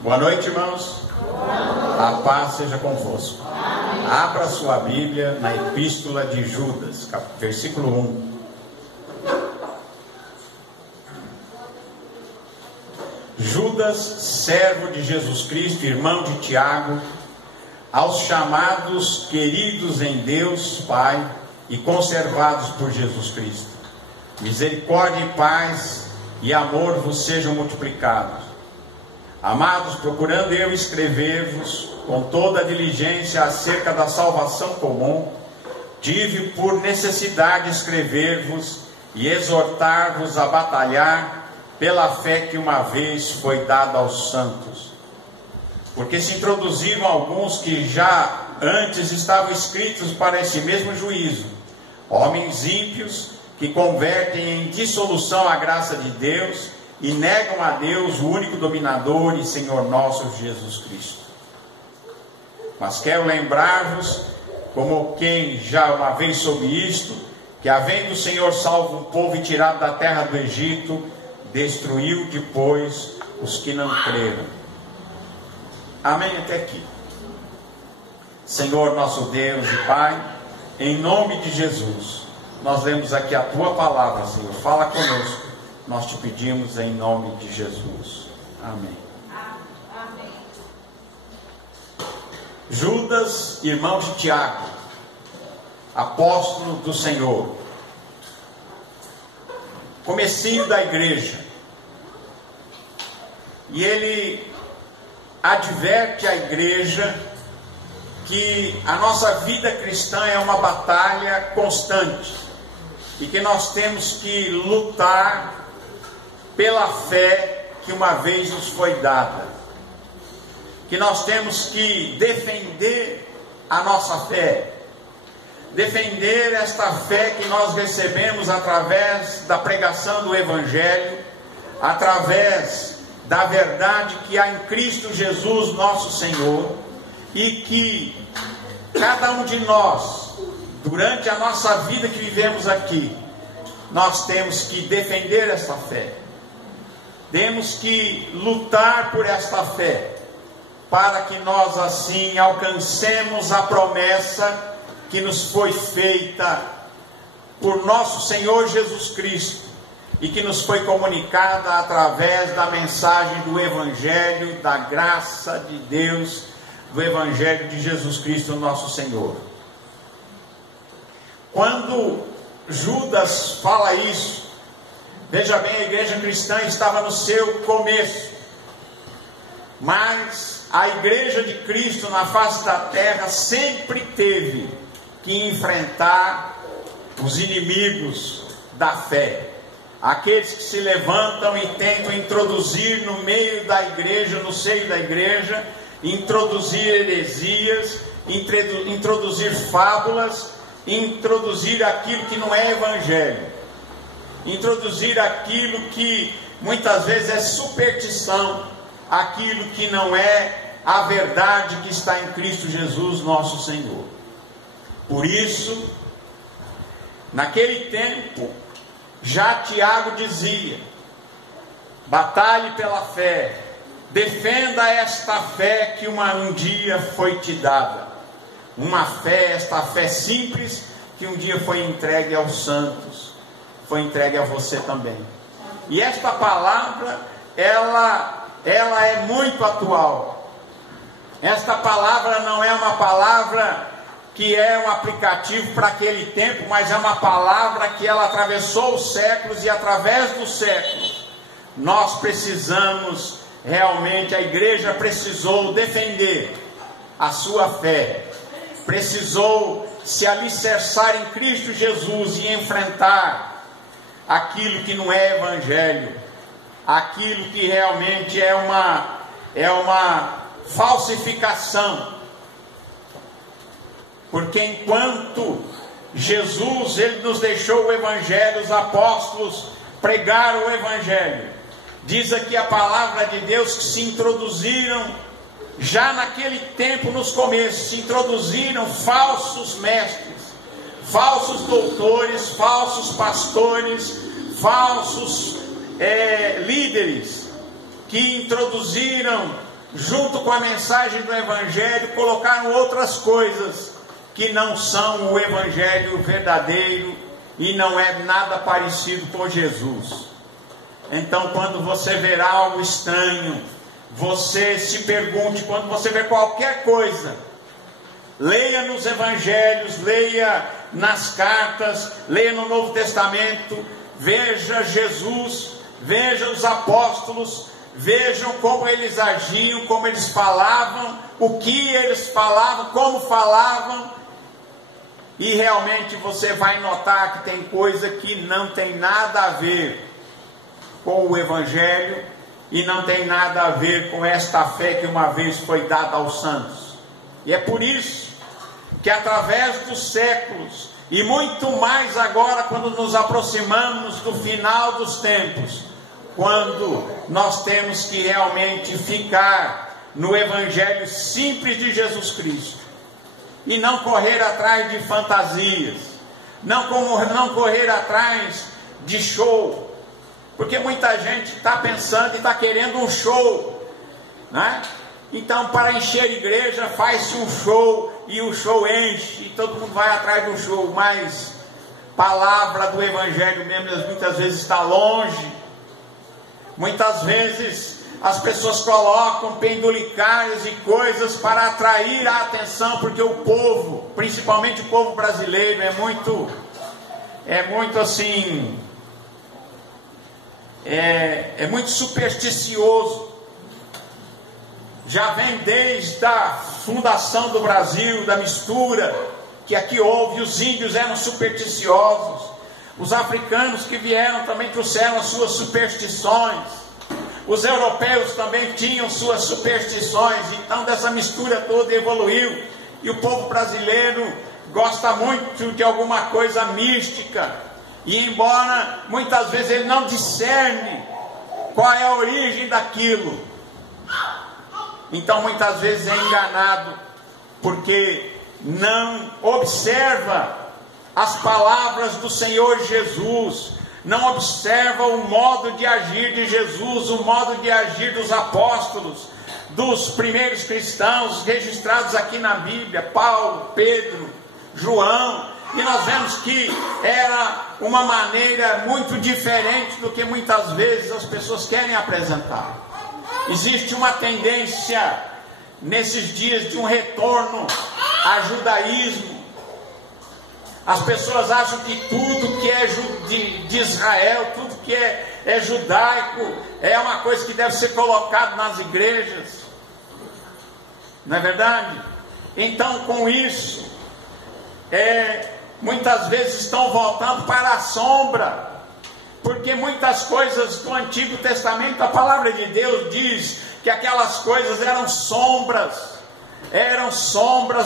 Boa noite, irmãos. A paz seja convosco. Abra sua Bíblia na Epístola de Judas, versículo 1. Judas, servo de Jesus Cristo, irmão de Tiago, aos chamados, queridos em Deus Pai e conservados por Jesus Cristo, misericórdia e paz e amor vos sejam multiplicados. Amados, procurando eu escrever-vos com toda a diligência acerca da salvação comum, tive por necessidade escrever-vos e exortar-vos a batalhar pela fé que uma vez foi dada aos santos. Porque se introduziram alguns que já antes estavam escritos para esse mesmo juízo, homens ímpios que convertem em dissolução a graça de Deus e negam a Deus, o único dominador e Senhor nosso Jesus Cristo. Mas quero lembrar-vos, como quem já uma vez soube isto, que havendo o Senhor salvo um povo e tirado da terra do Egito, destruiu depois os que não creram. Amém até aqui. Senhor nosso Deus e Pai, em nome de Jesus, nós lemos aqui a Tua palavra, Senhor. Fala conosco. Nós te pedimos em nome de Jesus. Amém. Amém. Judas, irmão de Tiago, apóstolo do Senhor, comecinho da igreja, e ele adverte a igreja que a nossa vida cristã é uma batalha constante e que nós temos que lutar pela fé que uma vez nos foi dada, que nós temos que defender a nossa fé, defender esta fé que nós recebemos através da pregação do Evangelho, através da verdade que há em Cristo Jesus nosso Senhor, e que cada um de nós, durante a nossa vida que vivemos aqui, nós temos que defender essa fé. Temos que lutar por esta fé, para que nós assim alcancemos a promessa que nos foi feita por nosso Senhor Jesus Cristo, e que nos foi comunicada através da mensagem do Evangelho, da graça de Deus, do Evangelho de Jesus Cristo, nosso Senhor. Quando Judas fala isso, veja bem, a igreja cristã estava no seu começo, mas a igreja de Cristo na face da terra sempre teve que enfrentar os inimigos da fé, aqueles que se levantam e tentam introduzir no meio da igreja, no seio da igreja, introduzir heresias, introduzir fábulas, introduzir aquilo que não é evangelho, introduzir aquilo que muitas vezes é superstição, aquilo que não é a verdade que está em Cristo Jesus nosso Senhor. Por isso, naquele tempo, já Tiago dizia: batalhe pela fé, defenda esta fé que um dia foi te dada. Uma fé, esta fé simples, que um dia foi entregue aos santos, foi entregue a você também. E esta palavra, ela é muito atual. Esta palavra não é uma palavra que é um aplicativo para aquele tempo, mas é uma palavra que ela atravessou os séculos, e através dos séculos nós precisamos realmente, a igreja precisou defender a sua fé, precisou se alicerçar em Cristo Jesus e enfrentar aquilo que não é evangelho, aquilo que realmente é uma falsificação. Porque enquanto Jesus, ele nos deixou o evangelho, os apóstolos pregaram o evangelho, diz aqui a palavra de Deus que se introduziram já naquele tempo, nos começos, se introduziram falsos mestres, falsos doutores, falsos pastores, falsos líderes, que introduziram junto com a mensagem do Evangelho, colocaram outras coisas que não são o Evangelho verdadeiro e não é nada parecido com Jesus. Então, quando você ver algo estranho, você se pergunte, quando você ver qualquer coisa, leia nos Evangelhos, leia nas cartas, leia no Novo Testamento, veja Jesus, veja os apóstolos, vejam como eles agiam, como eles falavam, o que eles falavam, como falavam, e realmente você vai notar que tem coisa que não tem nada a ver com o Evangelho e não tem nada a ver com esta fé que uma vez foi dada aos santos. E é por isso que através dos séculos, e muito mais agora quando nos aproximamos do final dos tempos, quando nós temos que realmente ficar no Evangelho simples de Jesus Cristo, e não correr atrás de fantasias, não correr atrás de show, porque muita gente está pensando e está querendo um show, né? Então, para encher a igreja, faz-se um show, e o show enche, e todo mundo vai atrás do show, mas a palavra do Evangelho mesmo, muitas vezes está longe. Muitas vezes as pessoas colocam pendulicários e coisas para atrair a atenção, porque o povo, principalmente o povo brasileiro, é muito assim, é muito supersticioso. Já vem desde a fundação do Brasil, da mistura que aqui houve. Os índios eram supersticiosos, os africanos que vieram também trouxeram as suas superstições, os europeus também tinham suas superstições. Então dessa mistura toda evoluiu, e o povo brasileiro gosta muito de alguma coisa mística, e embora muitas vezes ele não discerne qual é a origem daquilo, então muitas vezes é enganado, porque não observa as palavras do Senhor Jesus, não observa o modo de agir de Jesus, o modo de agir dos apóstolos, dos primeiros cristãos registrados aqui na Bíblia, Paulo, Pedro, João, e nós vemos que era uma maneira muito diferente do que muitas vezes as pessoas querem apresentar. Existe uma tendência nesses dias de um retorno a judaísmo. As pessoas acham que tudo que é de Israel, tudo que é judaico, é uma coisa que deve ser colocado nas igrejas. Não é verdade? Então, com isso, muitas vezes estão voltando para a sombra, porque muitas coisas do Antigo Testamento, a palavra de Deus diz que aquelas coisas eram sombras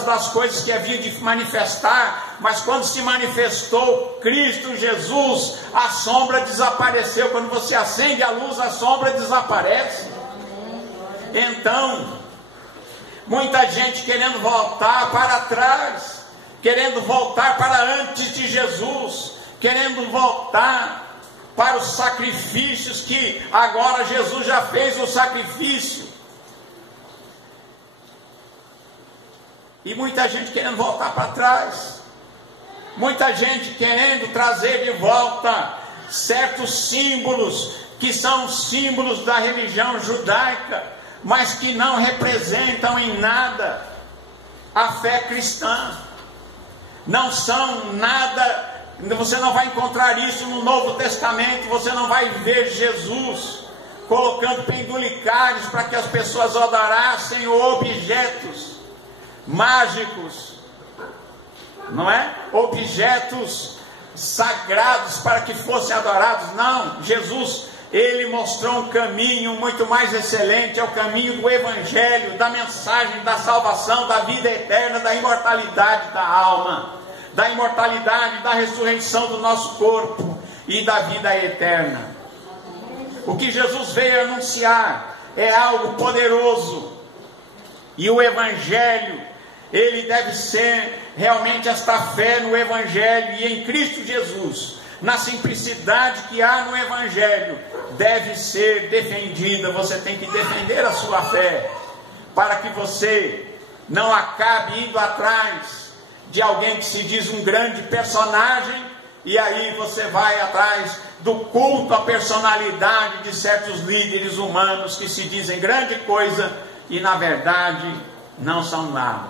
das coisas que havia de manifestar, mas quando se manifestou Cristo Jesus, a sombra desapareceu. Quando você acende a luz, a sombra desaparece. Então, muita gente querendo voltar para trás, querendo voltar para antes de Jesus, querendo voltar para os sacrifícios que agora Jesus já fez o sacrifício. E muita gente querendo voltar para trás, muita gente querendo trazer de volta certos símbolos que são símbolos da religião judaica, mas que não representam em nada a fé cristã. Não são nada. Você não vai encontrar isso no Novo Testamento. Você não vai ver Jesus colocando pendulicários para que as pessoas adorassem objetos mágicos, não é? Objetos sagrados para que fossem adorados. Não, Jesus, ele mostrou um caminho muito mais excelente, é o caminho do Evangelho, da mensagem da salvação, da vida eterna, da imortalidade da alma, da imortalidade, da ressurreição do nosso corpo e da vida eterna. O que Jesus veio anunciar é algo poderoso, e o Evangelho, ele deve ser realmente esta fé no Evangelho e em Cristo Jesus, na simplicidade que há no Evangelho, deve ser defendida. Você tem que defender a sua fé, para que você não acabe indo atrás de alguém que se diz um grande personagem, e aí você vai atrás do culto à personalidade de certos líderes humanos que se dizem grande coisa e na verdade não são nada.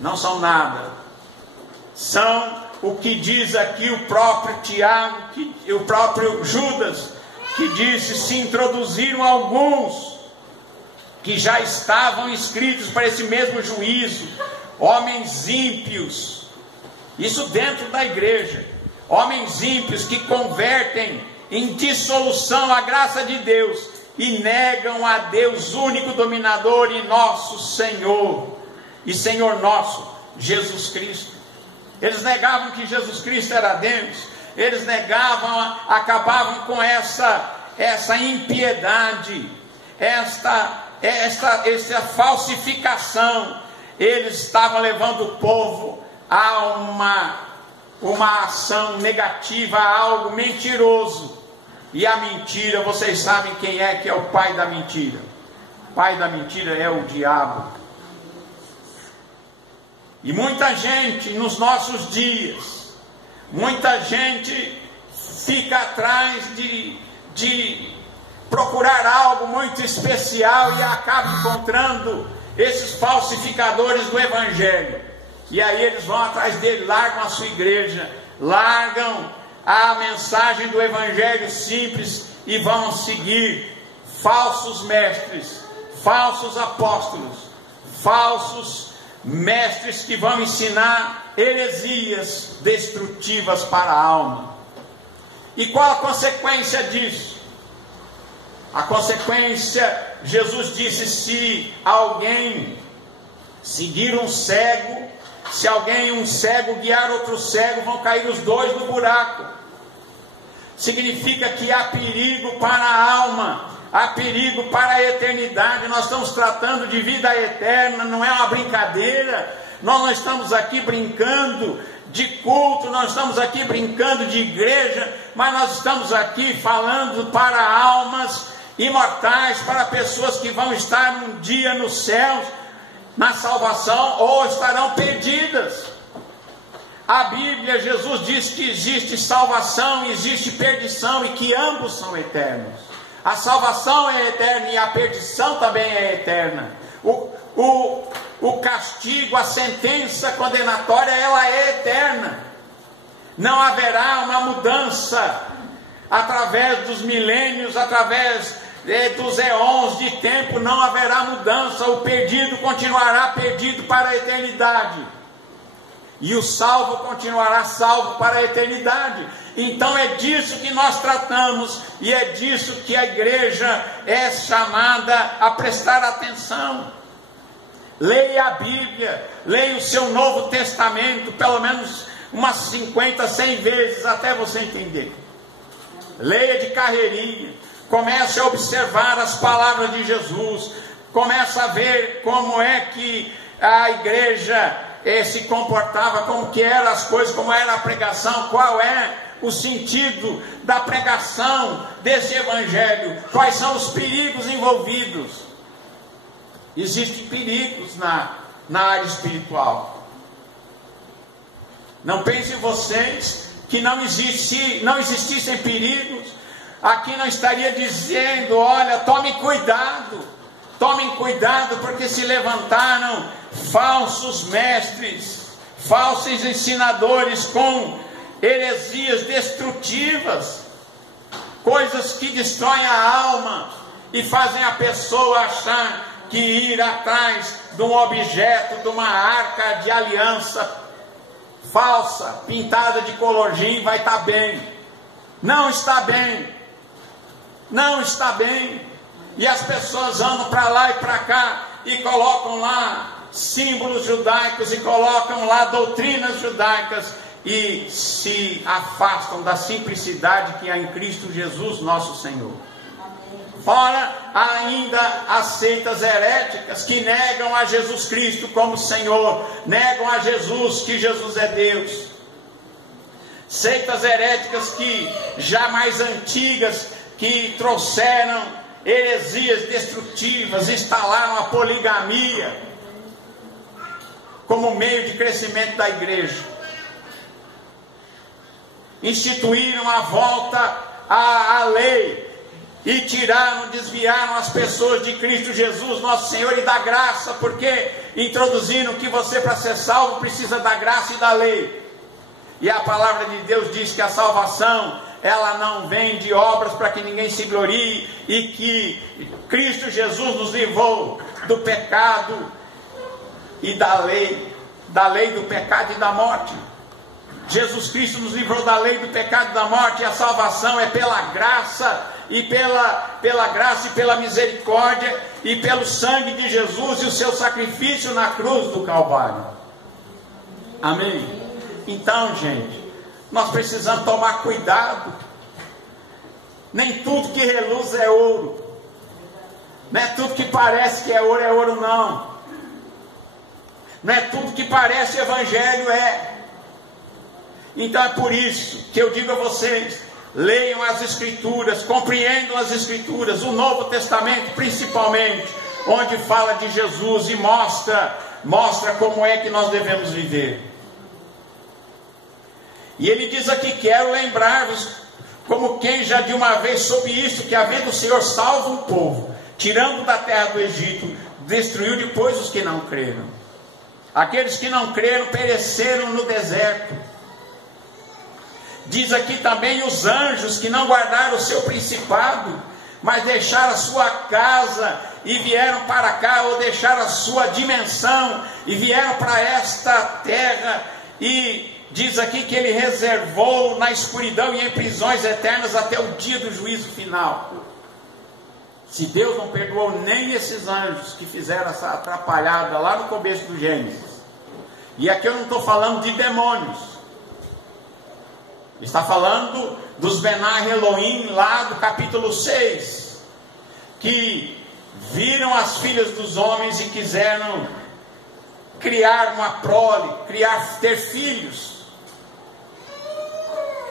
Não são nada. São o que diz aqui o próprio Tiago, o próprio Judas, que disse: se introduziram alguns que já estavam inscritos para esse mesmo juízo, homens ímpios, isso dentro da igreja, homens ímpios que convertem em dissolução a graça de Deus e negam a Deus único dominador e nosso Senhor, e Senhor nosso, Jesus Cristo. Eles negavam que Jesus Cristo era Deus, eles negavam, acabavam com essa impiedade, essa falsificação. Eles estavam levando o povo a uma ação negativa, a algo mentiroso. E a mentira, vocês sabem quem é que é o pai da mentira? O pai da mentira é o diabo. E muita gente nos nossos dias, muita gente fica atrás de procurar algo muito especial e acaba encontrando esses falsificadores do Evangelho. E aí eles vão atrás dele, largam a sua igreja, largam a mensagem do Evangelho simples e vão seguir falsos mestres, falsos apóstolos, falsos mestres que vão ensinar heresias destrutivas para a alma. E qual a consequência disso? A consequência, Jesus disse: se alguém seguir um cego, se um cego guiar outro cego, vão cair os dois no buraco. Significa que há perigo para a alma, há perigo para a eternidade. Nós estamos tratando de vida eterna, não é uma brincadeira. Nós não estamos aqui brincando de culto, nós estamos aqui brincando de igreja, mas nós estamos aqui falando para almas imortais, para pessoas que vão estar um dia nos céus, na salvação, ou estarão perdidas. A Bíblia, Jesus diz que existe salvação, existe perdição, e que ambos são eternos. A salvação é eterna e a perdição também é eterna. O castigo, a sentença condenatória, ela é eterna. Não haverá uma mudança através dos milênios, através dos éons de tempo. Não haverá mudança. O perdido continuará perdido para a eternidade, e o salvo continuará salvo para a eternidade. Então é disso que nós tratamos, e é disso que a igreja é chamada a prestar atenção. Leia a Bíblia, leia o seu Novo Testamento, pelo menos umas 50, 100 vezes, até você entender. Leia de carreirinha, comece a observar as palavras de Jesus, comece a ver como é que a igreja se comportava, como que eram as coisas, como era a pregação, qual é o sentido da pregação desse evangelho, quais são os perigos envolvidos. Existem perigos na área espiritual. Não pensem vocês que não existissem perigos. Aqui não estaria dizendo: olha, tomem cuidado, porque se levantaram falsos mestres, falsos ensinadores com heresias destrutivas, coisas que destroem a alma e fazem a pessoa achar que ir atrás de um objeto, de uma arca de aliança falsa, pintada de colorzinho, vai estar bem. Não está bem. Não está bem. E as pessoas andam para lá e para cá e colocam lá símbolos judaicos e colocam lá doutrinas judaicas e se afastam da simplicidade que há em Cristo Jesus, nosso Senhor. Fora ainda as seitas heréticas que negam a Jesus Cristo como Senhor, negam a Jesus, que Jesus é Deus. Seitas heréticas que já mais antigas, que trouxeram heresias destrutivas, instalaram a poligamia como meio de crescimento da igreja, instituíram a volta à lei e desviaram as pessoas de Cristo Jesus, nosso Senhor, e da graça, porque introduziram que você, para ser salvo, precisa da graça e da lei. E a palavra de Deus diz que a salvação, ela não vem de obras para que ninguém se glorie, e que Cristo Jesus nos livrou do pecado e da lei do pecado e da morte. Jesus Cristo nos livrou da lei do pecado e da morte, e a salvação é pela graça, e pela graça e pela misericórdia, e pelo sangue de Jesus e o seu sacrifício na cruz do Calvário. Amém? Então, gente, nós precisamos tomar cuidado. Nem tudo que reluz é ouro. Não é tudo que parece que é ouro não. Não é tudo que parece evangelho é. Então é por isso que eu digo a vocês: leiam as Escrituras, compreendam as Escrituras, o Novo Testamento principalmente, onde fala de Jesus e mostra como é que nós devemos viver. E ele diz aqui: quero lembrar-vos, como quem já de uma vez soube isto, que havendo o Senhor salvo um povo, tirando da terra do Egito, destruiu depois os que não creram. Aqueles que não creram pereceram no deserto. Diz aqui também os anjos que não guardaram o seu principado, mas deixaram a sua casa e vieram para cá, ou deixaram a sua dimensão e vieram para esta terra. E diz aqui que ele reservou na escuridão e em prisões eternas até o dia do juízo final. Se Deus não perdoou nem esses anjos que fizeram essa atrapalhada lá no começo do Gênesis, e aqui eu não estou falando de demônios, está falando dos Benai Elohim lá do capítulo 6, que viram as filhas dos homens e quiseram criar uma prole, ter filhos.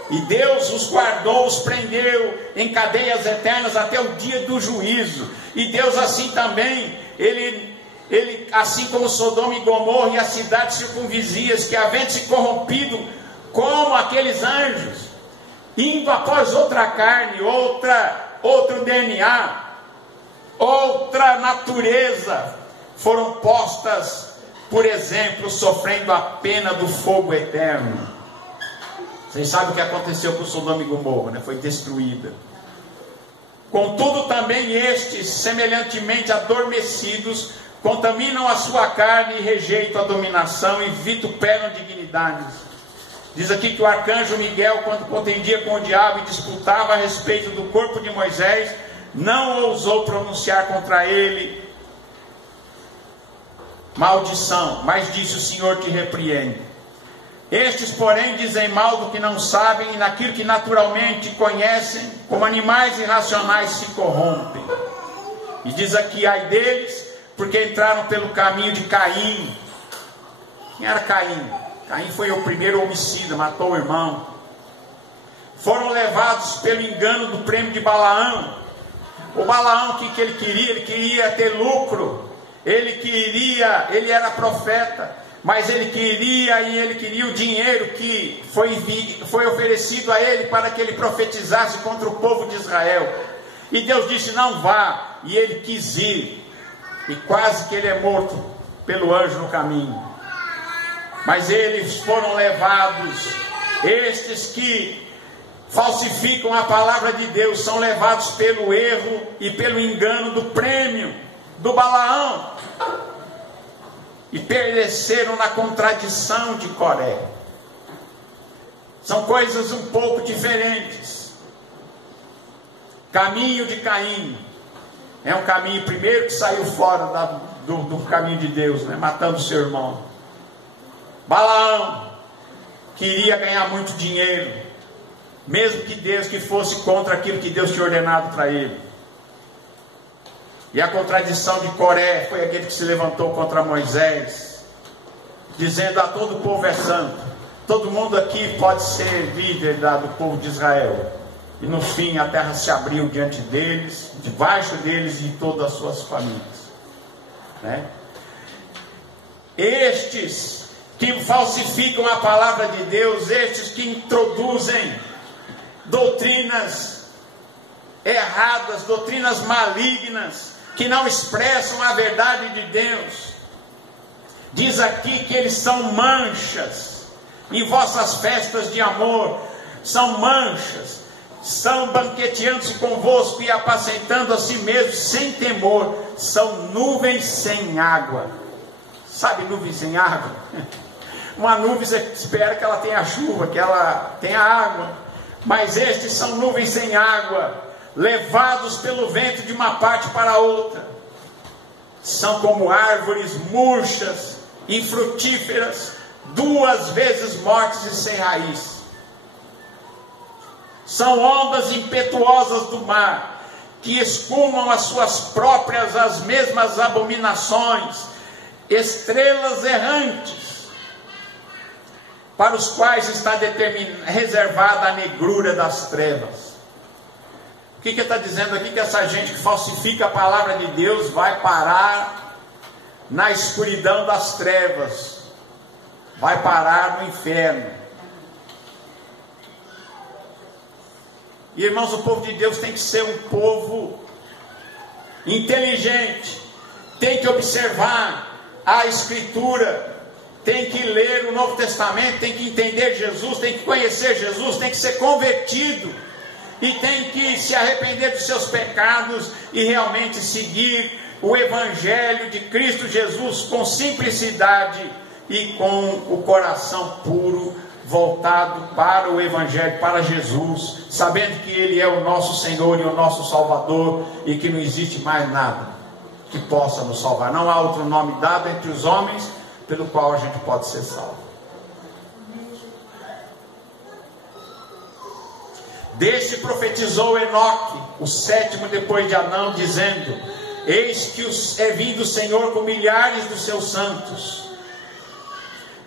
E Deus os guardou, os prendeu em cadeias eternas até o dia do juízo. E Deus assim também, ele assim como Sodoma e Gomorra e as cidades circunvizinhas, que havendo se corrompido como aqueles anjos, indo após outra carne, outro DNA, outra natureza, foram postas, por exemplo, sofrendo a pena do fogo eterno. Vocês sabem o que aconteceu com Sodoma e Gomorra, né? Foi destruída. Contudo também estes, semelhantemente adormecidos, contaminam a sua carne e rejeitam a dominação e vituperam dignidades. Diz aqui que o arcanjo Miguel, quando contendia com o diabo e disputava a respeito do corpo de Moisés, não ousou pronunciar contra ele maldição, mas disse: o Senhor te repreende. Estes, porém, dizem mal do que não sabem, e naquilo que naturalmente conhecem, como animais irracionais se corrompem. E diz aqui: ai deles, porque entraram pelo caminho de Caim. Quem era Caim? Caim foi o primeiro homicida, matou o irmão. Foram levados pelo engano do prêmio de Balaão. O Balaão, o que ele queria? Ele queria ter lucro. Ele era profeta, mas ele queria o dinheiro que foi oferecido a ele para que ele profetizasse contra o povo de Israel. E Deus disse: não vá. E ele quis ir, e quase que ele é morto pelo anjo no caminho. Mas eles foram levados, estes que falsificam a palavra de Deus, são levados pelo erro e pelo engano do prêmio do Balaão, e pereceram na contradição de Coré. São coisas um pouco diferentes. Caminho de Caim é um caminho primeiro que saiu fora do caminho de Deus, né? Matando seu irmão. Balaão queria ganhar muito dinheiro, mesmo que fosse contra aquilo que Deus tinha ordenado para ele. E a contradição de Coré foi aquele que se levantou contra Moisés, dizendo: a todo o povo é santo, todo mundo aqui pode ser líder do povo de Israel. E no fim a terra se abriu diante deles, debaixo deles e de todas as suas famílias, né? Estes que falsificam a palavra de Deus, estes que introduzem doutrinas erradas, doutrinas malignas, que não expressam a verdade de Deus, diz aqui que eles são manchas em vossas festas de amor, são manchas, são banqueteando-se convosco e apacentando a si mesmos sem temor, são nuvens sem água. Sabe nuvem sem água? Uma nuvem você espera que ela tenha chuva, que ela tenha água, mas estes são nuvens sem água, levados pelo vento de uma parte para outra. São como árvores murchas, infrutíferas, 2 vezes mortas e sem raiz. São ondas impetuosas do mar, que escumam as suas próprias, as mesmas abominações, estrelas errantes, para os quais está reservada a negrura das trevas. O que está dizendo aqui? Que essa gente que falsifica a palavra de Deus vai parar na escuridão das trevas, vai parar no inferno. E irmãos, o povo de Deus tem que ser um povo inteligente, tem que observar a Escritura, tem que ler o Novo Testamento, tem que entender Jesus, tem que conhecer Jesus, tem que ser convertido e tem que se arrepender dos seus pecados e realmente seguir o Evangelho de Cristo Jesus com simplicidade e com o coração puro, voltado para o Evangelho, para Jesus, sabendo que Ele é o nosso Senhor e o nosso Salvador e que não existe mais nada que possa nos salvar. Não há outro nome dado entre os homens pelo qual a gente pode ser salvo. Deste profetizou Enoque, o 7º depois de Adão, dizendo: eis que é vindo o Senhor com milhares dos seus santos,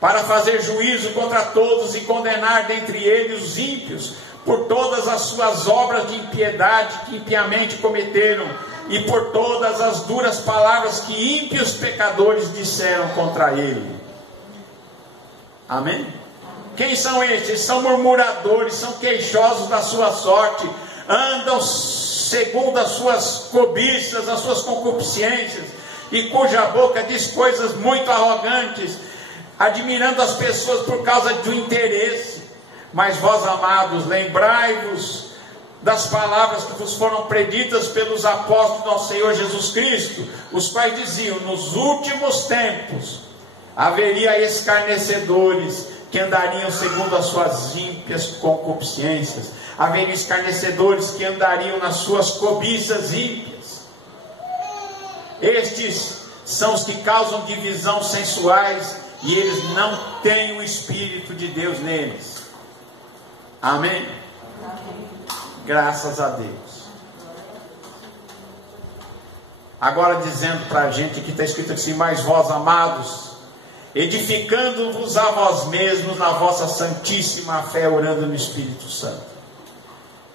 para fazer juízo contra todos e condenar dentre eles os ímpios, por todas as suas obras de impiedade que impiamente cometeram, e por todas as duras palavras que ímpios pecadores disseram contra ele. Amém? Quem são estes? São murmuradores, são queixosos da sua sorte, andam segundo as suas cobiças, as suas concupiscências, e cuja boca diz coisas muito arrogantes, admirando as pessoas por causa do interesse. Mas vós, amados, lembrai-vos das palavras que vos foram preditas pelos apóstolos do nosso Senhor Jesus Cristo, os quais diziam: nos últimos tempos haveria escarnecedores que andariam segundo as suas ímpias concupiscências, haveria escarnecedores que andariam nas suas cobiças ímpias. Estes são os que causam divisão sensuais, e eles não têm o Espírito de Deus neles. Amém? Graças a Deus. Agora dizendo para a gente, que está escrito assim: mas vós, amados, edificando-vos a vós mesmos na vossa santíssima fé, orando no Espírito Santo.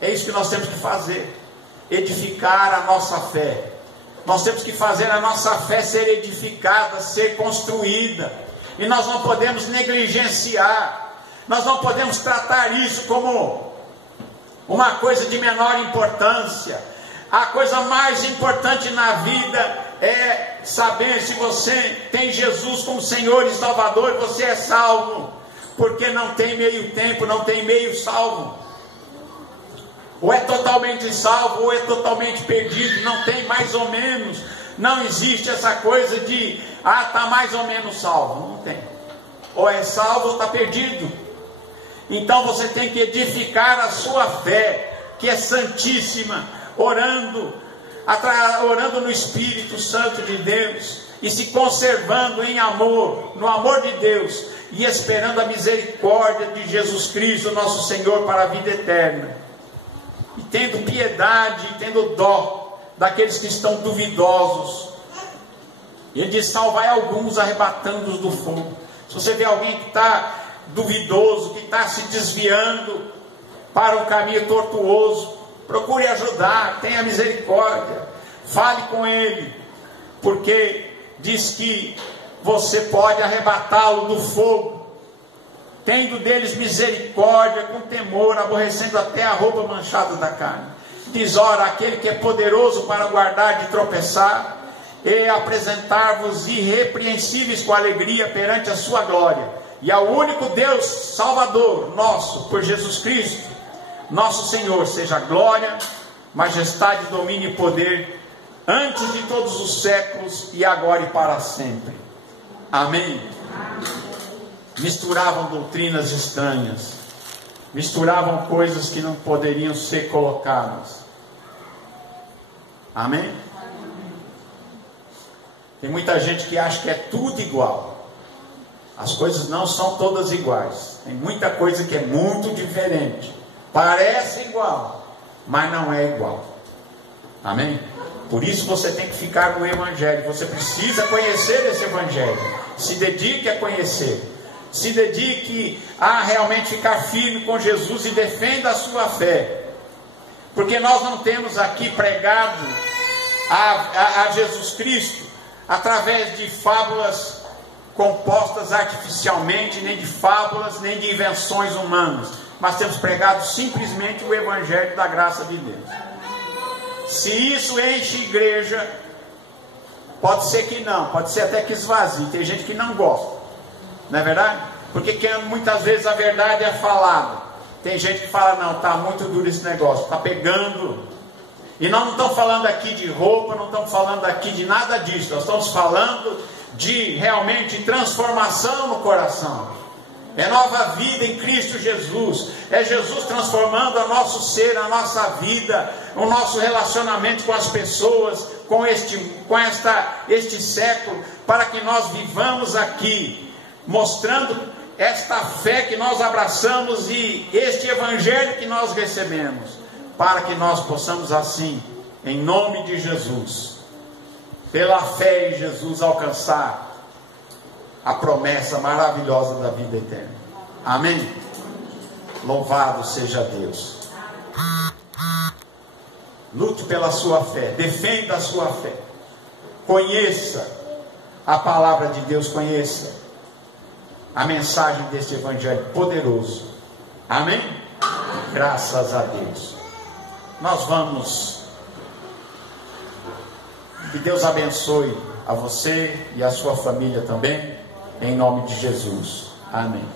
É isso que nós temos que fazer, edificar a nossa fé. Nós temos que fazer a nossa fé ser edificada, ser construída, e nós não podemos negligenciar, nós não podemos tratar isso como uma coisa de menor importância. A coisa mais importante na vida é saber se você tem Jesus como Senhor e Salvador, você é salvo, porque não tem meio tempo, não tem meio salvo. Ou é totalmente salvo, ou é totalmente perdido, não tem mais ou menos. Não existe essa coisa de, está mais ou menos salvo, não tem. Ou é salvo ou está perdido. Então você tem que edificar a sua fé, que é santíssima, orando no Espírito Santo de Deus, e se conservando em amor, no amor de Deus, e esperando a misericórdia de Jesus Cristo, nosso Senhor, para a vida eterna, e tendo piedade, e tendo dó daqueles que estão duvidosos. Ele diz: salvai alguns, arrebatando-os do fogo. Se você vê alguém que está duvidoso, que está se desviando, para um caminho tortuoso, procure ajudar, tenha misericórdia, fale com ele, porque diz que você pode arrebatá-lo do fogo, tendo deles misericórdia, com temor, aborrecendo até a roupa manchada da carne. Diz: ora, aquele que é poderoso para guardar de tropeçar, e apresentar-vos irrepreensíveis com alegria perante a sua glória, e ao único Deus Salvador nosso, por Jesus Cristo, nosso Senhor, seja glória, majestade, domínio e poder, antes de todos os séculos, e agora e para sempre. Amém. Misturavam doutrinas estranhas, misturavam coisas que não poderiam ser colocadas. Amém? Tem muita gente que acha que é tudo igual. As coisas não são todas iguais. Tem muita coisa que é muito diferente. Parece igual, mas não é igual. Amém? Por isso você tem que ficar no Evangelho. Você precisa conhecer esse Evangelho. Se dedique a conhecer. Se dedique a realmente ficar firme com Jesus e defenda a sua fé. Porque nós não temos aqui pregado a Jesus Cristo através de fábulas compostas artificialmente, nem de fábulas, nem de invenções humanas, mas temos pregado simplesmente o Evangelho da graça de Deus. Se isso enche igreja, pode ser que não, pode ser até que esvazie. Tem gente que não gosta, não é verdade? Porque muitas vezes a verdade é falada. Tem gente que fala: não, está muito duro esse negócio, está pegando. E nós não estamos falando aqui de roupa, não estamos falando aqui de nada disso. Nós estamos falando de realmente transformação no coração. É nova vida em Cristo Jesus. É Jesus transformando o nosso ser, a nossa vida, o nosso relacionamento com as pessoas, com este século, para que nós vivamos aqui, mostrando esta fé que nós abraçamos e este Evangelho que nós recebemos, para que nós possamos assim, em nome de Jesus, pela fé em Jesus, alcançar a promessa maravilhosa da vida eterna. Amém? Louvado seja Deus. Lute pela sua fé, defenda a sua fé, conheça a palavra de Deus, conheça a mensagem deste Evangelho poderoso. Amém? Graças a Deus. Nós vamos. Que Deus abençoe a você e a sua família também, em nome de Jesus. Amém.